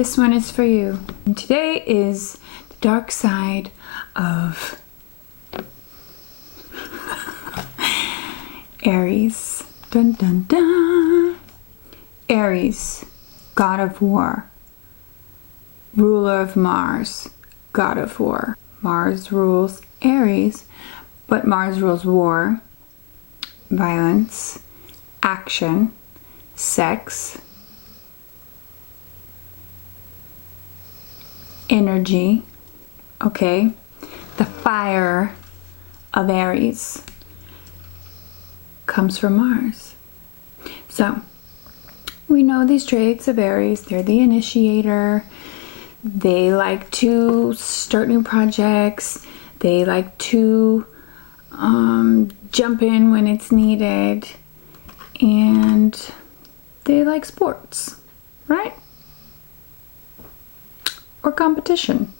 This one is for you. And today is the dark side of Aries. Dun dun dun. Aries, god of war. Ruler of Mars, god of war. Mars rules Aries, but Mars rules war, violence, action, sex, energy, okay? The fire of Aries comes from Mars. So, we know these traits of Aries. They're the initiator. They like to start new projects. They like to jump in when it's needed. And they like sports, right? Or competition.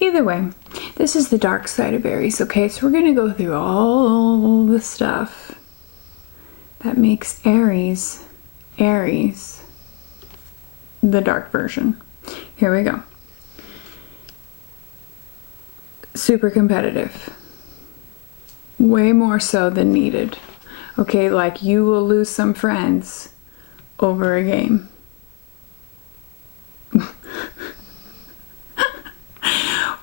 Either way, this is the dark side of Aries, okay? So we're going to go through all the stuff that makes Aries, the dark version. Here we go. Super competitive. Way more so than needed. Okay, like you will lose some friends over a game.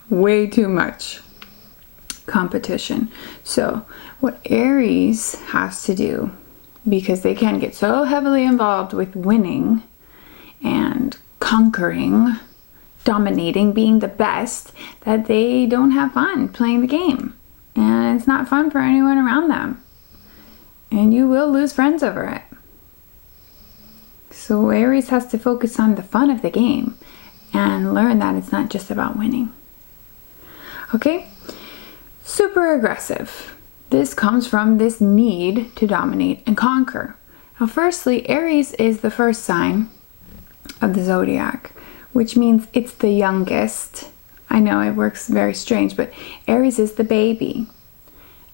Way too much competition. So what Aries has to do, because they can get so heavily involved with winning and conquering, dominating, being the best, that they don't have fun playing the game. And it's not fun for anyone around them. And you will lose friends over it. So Aries has to focus on the fun of the game and learn that it's not just about winning. Okay? Super aggressive. This comes from this need to dominate and conquer. Now, firstly, Aries is the first sign of the zodiac, which means it's the youngest. I know it works very strange, but Aries is the baby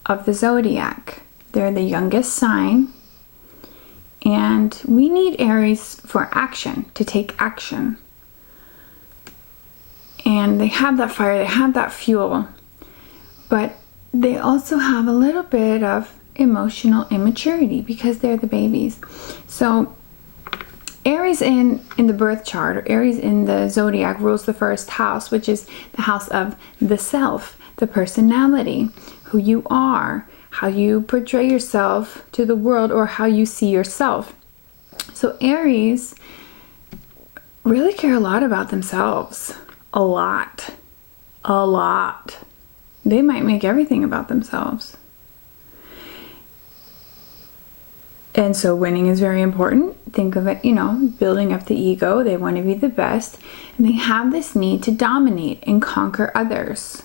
of the zodiac. They're the youngest sign, and we need Aries for action, to take action. And they have that fire, they have that fuel, but they also have a little bit of emotional immaturity because they're the babies. So Aries in the birth chart, or Aries in the zodiac, rules the first house, which is the house of the self, the personality, who you are, how you portray yourself to the world, or how you see yourself. So Aries really care a lot about themselves. A lot. They might make everything about themselves. And so winning is very important. Think of it, building up the ego. They want to be the best. And they have this need to dominate and conquer others.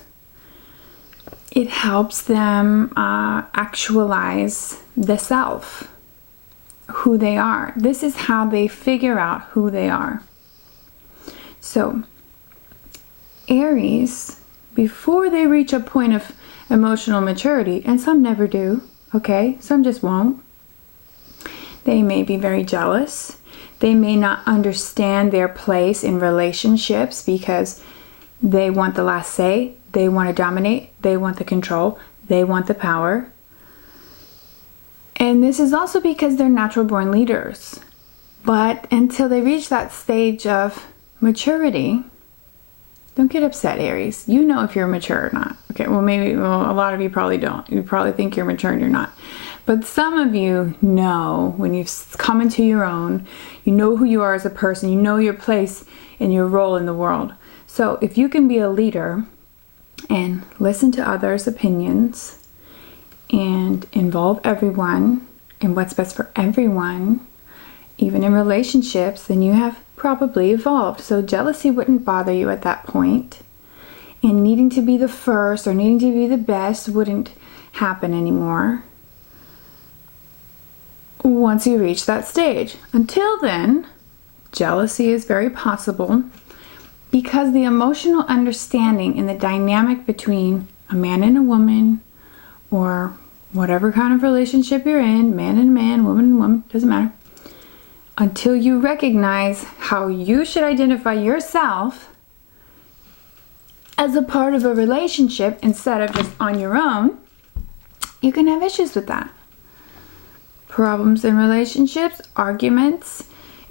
It helps them actualize the self, who they are. This is how they figure out who they are. So, Aries, before they reach a point of emotional maturity, and some never do, okay? Some just won't. They may be very jealous. They may not understand their place in relationships because they want the last say. They want to dominate. They want the control. They want the power. And this is also because they're natural born leaders. But until they reach that stage of maturity, don't get upset, Aries. You know if you're mature or not. Okay, well, a lot of you probably don't. You probably think you're mature and you're not. But some of you know when you've come into your own, you know who you are as a person, you know your place and your role in the world. So if you can be a leader and listen to others' opinions and involve everyone in what's best for everyone, even in relationships, then you have probably evolved. So jealousy wouldn't bother you at that point. And needing to be the first or needing to be the best wouldn't happen anymore once you reach that stage. Until then, jealousy is very possible because the emotional understanding and the dynamic between a man and a woman, or whatever kind of relationship you're in, man and man, woman and woman, doesn't matter, until you recognize how you should identify yourself as a part of a relationship instead of just on your own, you can have issues with that. Problems in relationships, arguments,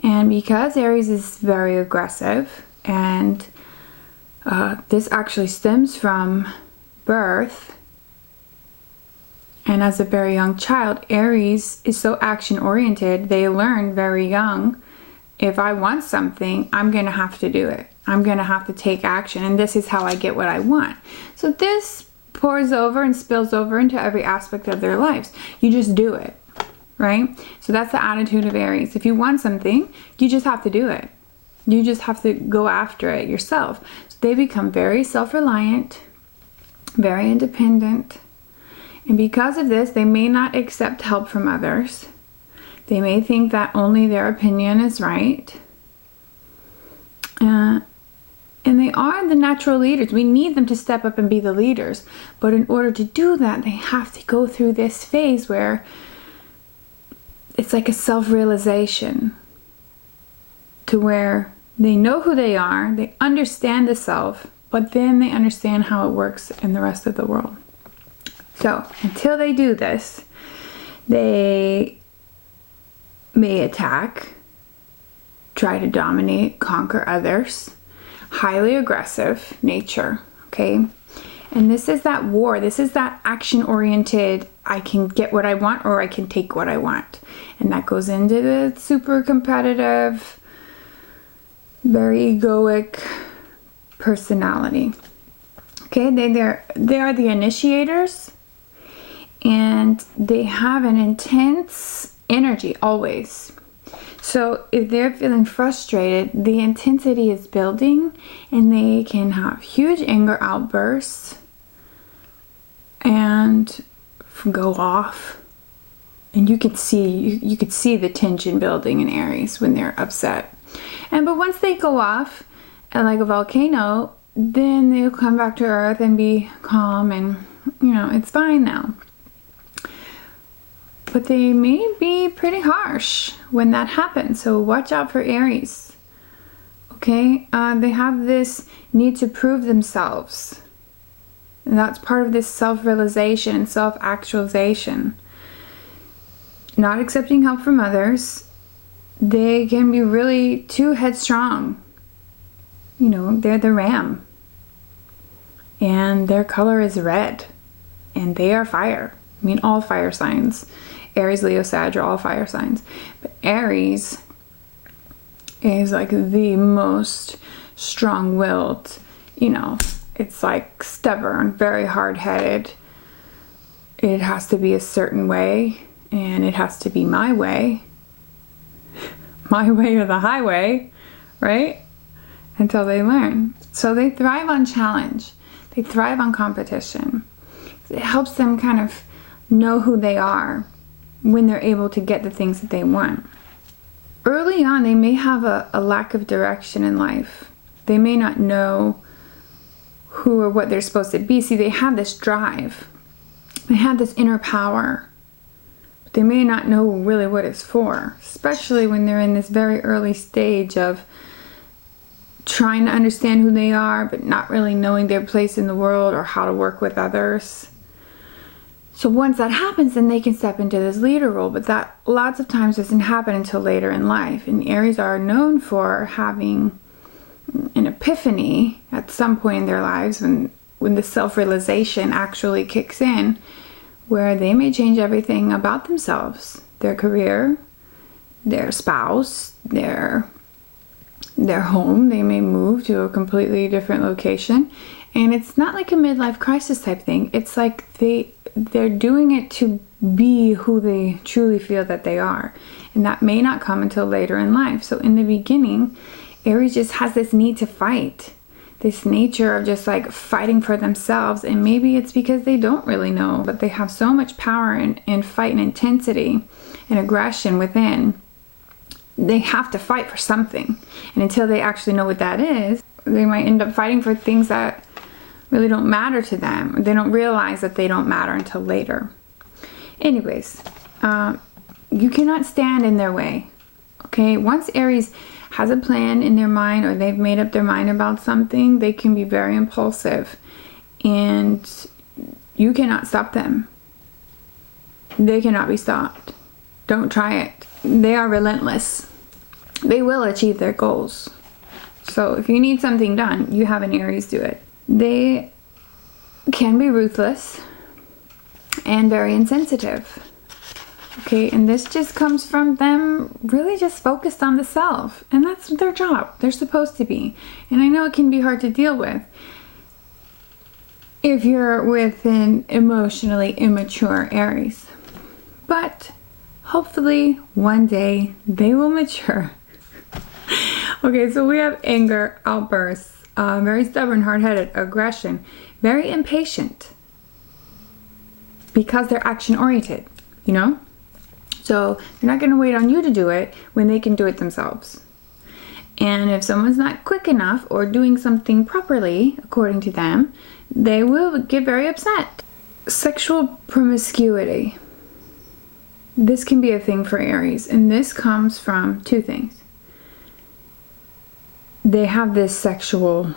and because Aries is very aggressive, and this actually stems from birth, and as a very young child, Aries is so action-oriented, they learn very young, if I want something, I'm going to have to do it. I'm going to have to take action, and this is how I get what I want. So this pours over and spills over into every aspect of their lives. You just do it, right? So that's the attitude of Aries. If you want something, you just have to do it. You just have to go after it yourself. So they become very self-reliant, very independent, and because of this, they may not accept help from others. They may think that only their opinion is right. And they are the natural leaders. We need them to step up and be the leaders. But in order to do that, they have to go through this phase where it's like a self-realization, to where they know who they are, they understand the self, but then they understand how it works in the rest of the world. So until they do this, they may attack, try to dominate, conquer others, highly aggressive nature, okay? And this is that war, this is that action-oriented, I can get what I want or I can take what I want. And that goes into the super competitive, very egoic personality. Okay, they are the initiators, and they have an intense energy always. So if they're feeling frustrated, the intensity is building, and they can have huge anger outbursts and go off. And you could see the tension building in Aries when they're upset. But once they go off, like a volcano, then they'll come back to earth and be calm, and it's fine now. But they may be pretty harsh when that happens, so watch out for Aries. Okay, they have this need to prove themselves, and that's part of this self-realization and self-actualization. Not accepting help from others. They can be really too headstrong. They're the ram, and their color is red, and they are fire. I mean, all fire signs, Aries, Leo, Sag, are all fire signs. But Aries is like the most strong-willed, it's like stubborn, very hard-headed. It has to be a certain way, and it has to be my way. My way or the highway, right? Until they learn. So they thrive on challenge. They thrive on competition. It helps them kind of know who they are when they're able to get the things that they want. Early on, they may have a lack of direction in life. They may not know who or what they're supposed to be. See, they have this drive. They have this inner power. But they may not know really what it's for, especially when they're in this very early stage of trying to understand who they are, but not really knowing their place in the world or how to work with others. So once that happens, then they can step into this leader role, but that lots of times doesn't happen until later in life. And Aries are known for having an epiphany at some point in their lives when the self-realization actually kicks in, where they may change everything about themselves, their career, their spouse, their home. They may move to a completely different location, and it's not like a midlife crisis type thing. It's like they're doing it to be who they truly feel that they are, and that may not come until later in life. So in the beginning, Aries just has this need to fight, this nature of just like fighting for themselves, and maybe it's because they don't really know, but they have so much power and fight and intensity and aggression within. They have to fight for something, and until they actually know what that is, they might end up fighting for things that really don't matter to them. They don't realize that they don't matter until later. Anyways, you cannot stand in their way, Okay, once Aries has a plan in their mind, or they've made up their mind about something, they can be very impulsive, and you cannot stop them. They cannot be stopped. Don't try it. They are relentless. They will achieve their goals. So if you need something done, you have an Aries do it. They can be ruthless and very insensitive. Okay, and this just comes from them really just focused on the self. And that's their job. They're supposed to be. And I know it can be hard to deal with if you're with an emotionally immature Aries. But hopefully one day they will mature. Okay, so we have anger, outbursts, very stubborn, hard-headed, aggression, very impatient, because they're action-oriented, you know? So they're not going to wait on you to do it when they can do it themselves. And if someone's not quick enough or doing something properly, according to them, they will get very upset. Sexual promiscuity. This can be a thing for Aries, and this comes from two things. They have this sexual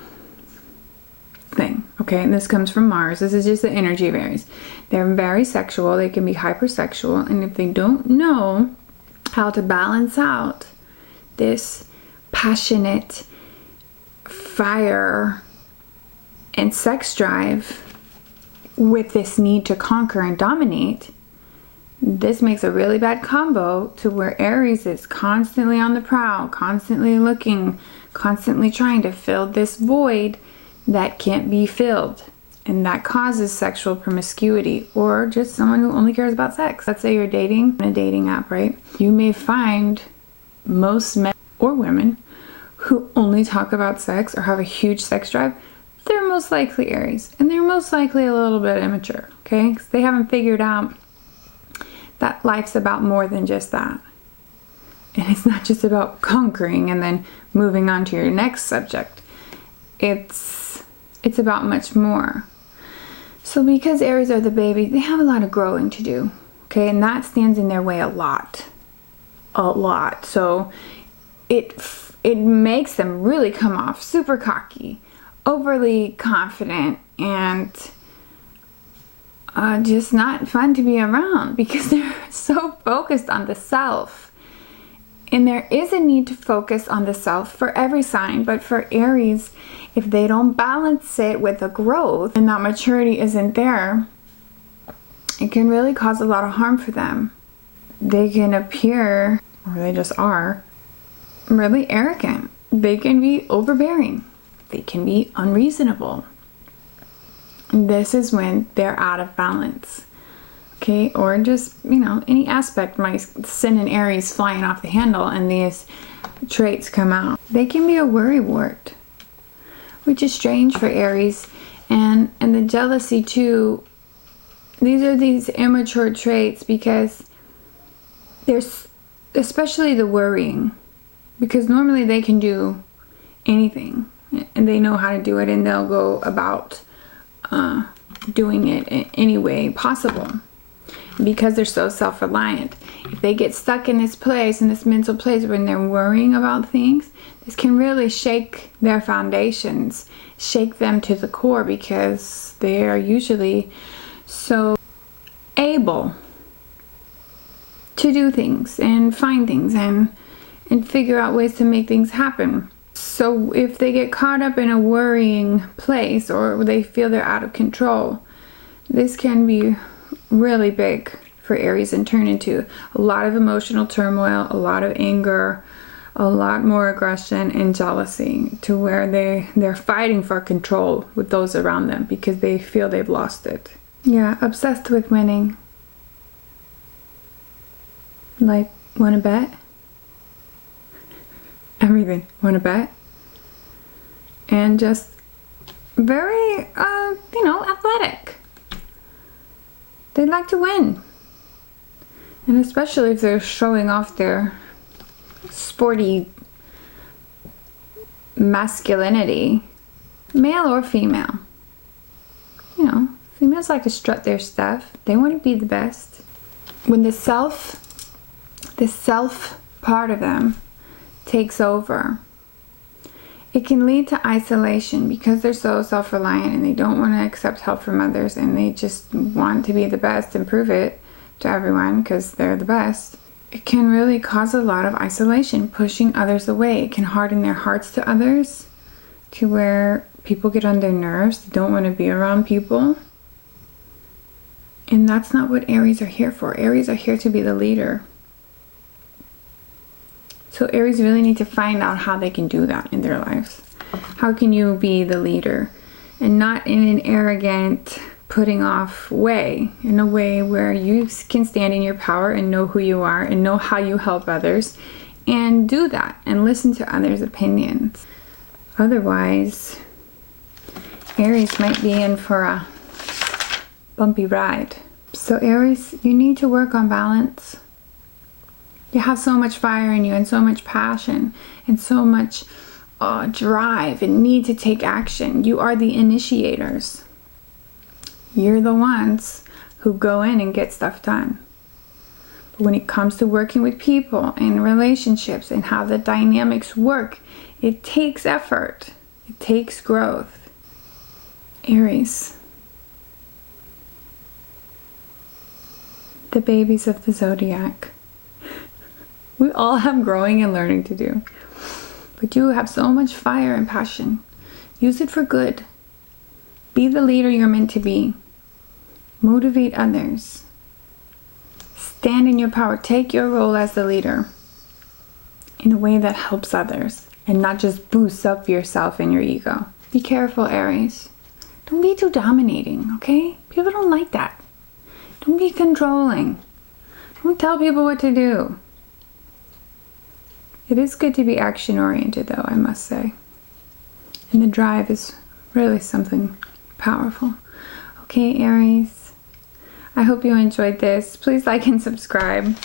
thing, okay, and this comes from Mars. This is just the energy of Aries. They're very sexual. They can be hypersexual, and if they don't know how to balance out this passionate fire and sex drive with this need to conquer and dominate, this makes a really bad combo to where Aries is constantly on the prowl, constantly looking, constantly trying to fill this void that can't be filled. And that causes sexual promiscuity, or just someone who only cares about sex. Let's say you're dating on a dating app, right? You may find most men or women who only talk about sex or have a huge sex drive, they're most likely Aries. And they're most likely a little bit immature, okay? Because they haven't figured out that life's about more than just that. And it's not just about conquering and then moving on to your next subject. It's about much more. So because Aries are the baby, they have a lot of growing to do, okay? And that stands in their way a lot. So it makes them really come off super cocky, overly confident, and just not fun to be around because they're so focused on the self. And there is a need to focus on the self for every sign, but for Aries, if they don't balance it with the growth and that maturity isn't there, it can really cause a lot of harm for them. They can appear, or they just are, really arrogant. They can be overbearing. They can be unreasonable. This is when they're out of balance. Okay, or just, any aspect might send an Aries flying off the handle and these traits come out. They can be a worrywart, which is strange for Aries. And the jealousy too. These are these immature traits because there's especially the worrying, because normally they can do anything and they know how to do it, and they'll go about doing it in any way possible. Because they're so self-reliant. If they get stuck in this place, in this mental place when they're worrying about things, this can really shake their foundations, shake them to the core, because they are usually so able to do things and find things and figure out ways to make things happen. So if they get caught up in a worrying place, or they feel they're out of control, this can be really big for Aries and turn into a lot of emotional turmoil, a lot of anger, a lot more aggression and jealousy, to where they're fighting for control with those around them because they feel they've lost it. Yeah, obsessed with winning. Like, wanna bet? Everything. Wanna bet? And just very, athletic. They like to win. And especially if they're showing off their sporty masculinity, male or female. Females like to strut their stuff. They want to be the best. When the self part of them takes over. It can lead to isolation because they're so self-reliant and they don't want to accept help from others, and they just want to be the best and prove it to everyone because they're the best. It can really cause a lot of isolation, pushing others away. It can harden their hearts to others to where people get on their nerves. They don't want to be around people. And that's not what Aries are here for. Aries are here to be the leader. So Aries really need to find out how they can do that in their lives. How can you be the leader? And not in an arrogant, putting off way. In a way where you can stand in your power and know who you are and know how you help others. And do that. And listen to others' opinions. Otherwise, Aries might be in for a bumpy ride. So Aries, you need to work on balance. You have so much fire in you and so much passion and so much drive and need to take action. You are the initiators. You're the ones who go in and get stuff done. But when it comes to working with people and relationships and how the dynamics work, it takes effort. It takes growth. Aries, the babies of the zodiac. We all have growing and learning to do. But you have so much fire and passion. Use it for good. Be the leader you're meant to be. Motivate others. Stand in your power. Take your role as the leader in a way that helps others and not just boosts up yourself and your ego. Be careful, Aries. Don't be too dominating, okay? People don't like that. Don't be controlling. Don't tell people what to do. It is good to be action-oriented, though, I must say. And the drive is really something powerful. Okay, Aries, I hope you enjoyed this. Please like and subscribe.